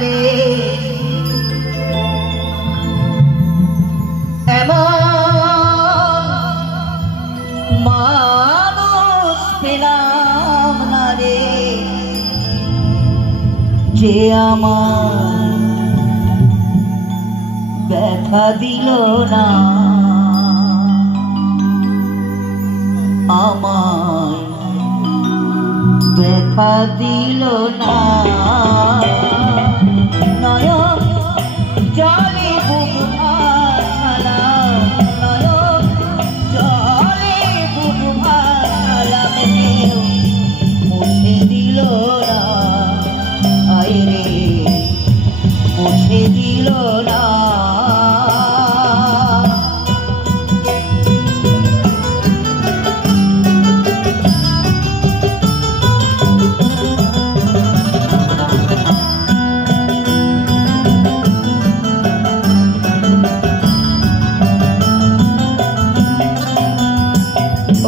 রে এমন মানুষ পেলাম না রে যে আমার ব্যথা দিল না আমার ব্যথা দিল না নয়ন জলে বুক ভালা নয়ন জলে বুক ভালা কেউ মুছে দিল না আয় রে মুছে দিল না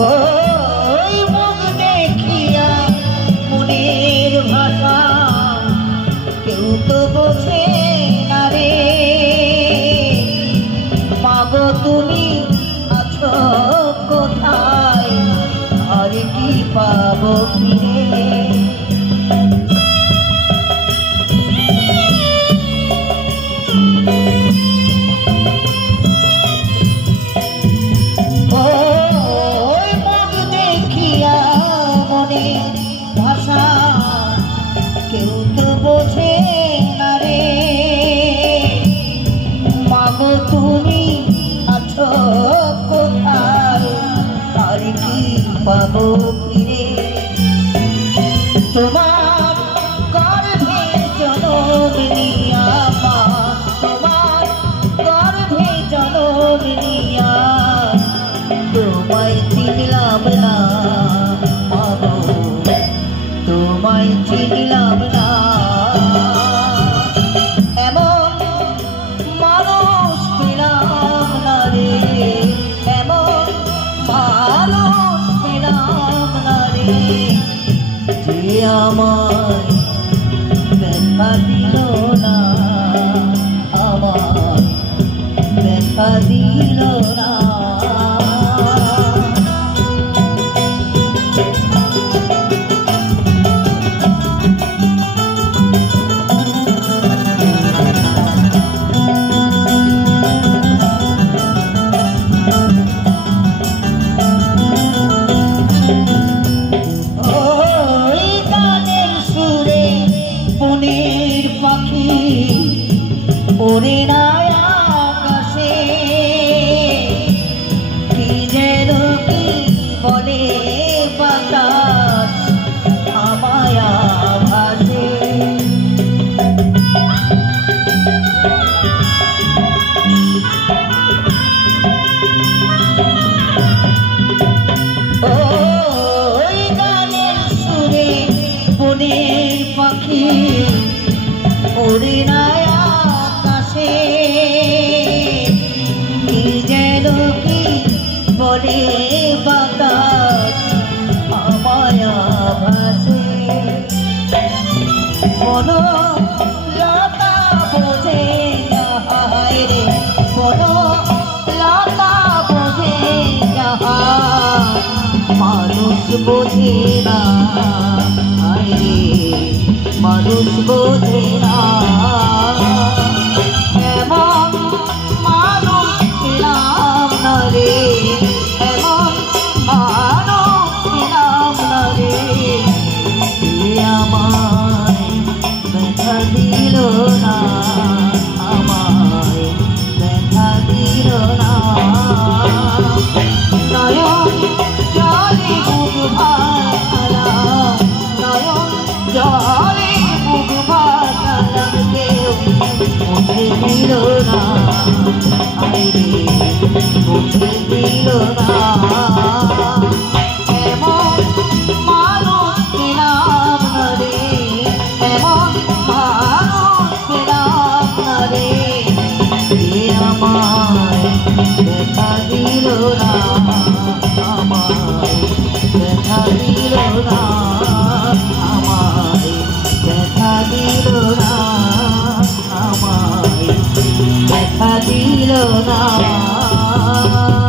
ওই মুখ দেখিয়া মনের ভাষা কেউ তো বোঝে না রে মাগো তুমি আছো কোথায় আর কি পাবো ফিরে ভাষা কেউ তো বোঝে না রে মাগো তুমি আছো কোথায় আর কি পাবো ফিরে তোমার গর্ভে জনম নিয়া মা তোমার গর্ভে জনম নিয়া তোমায় চিনলাম না মাগো তোমায় চিনলাম না এমন মানুষ পেলাম না রে এমন মানুষ পেলাম না রে যে আমায় ব্যথা দিল না আমায় ব্যথা দিল না পাখি ওরে না আকাশে কি যেন কি বলে বাতাস আমায় ভাসে ওই গানের সুরে বনের পাখি ওরে না আকাশে কি যেন কি বলে বাতাস আমায় ভাসে কোনো লতা বোঝে না রে কোনো লতা বোঝে না মানুষ বোঝে না রে মানুষ বোঝে না এমন মানুষ পেলাম না রে এমন মানুষ পেলাম না রে আমায় ব্যথা দিল না আমায় ব্যথা দিল না নয়ন জলে বুক ভালা নয়ন জলে বুক ভালা কেউ মুছে দিল না আরে মুছে দিল না এমন মানুষ পেলাম না রে এমন মানুষ পেলাম না রে আমায় ব্যথা দিল না আমায় ব্যথা দিল না আমায় ব্যথা দিল না। দিল না।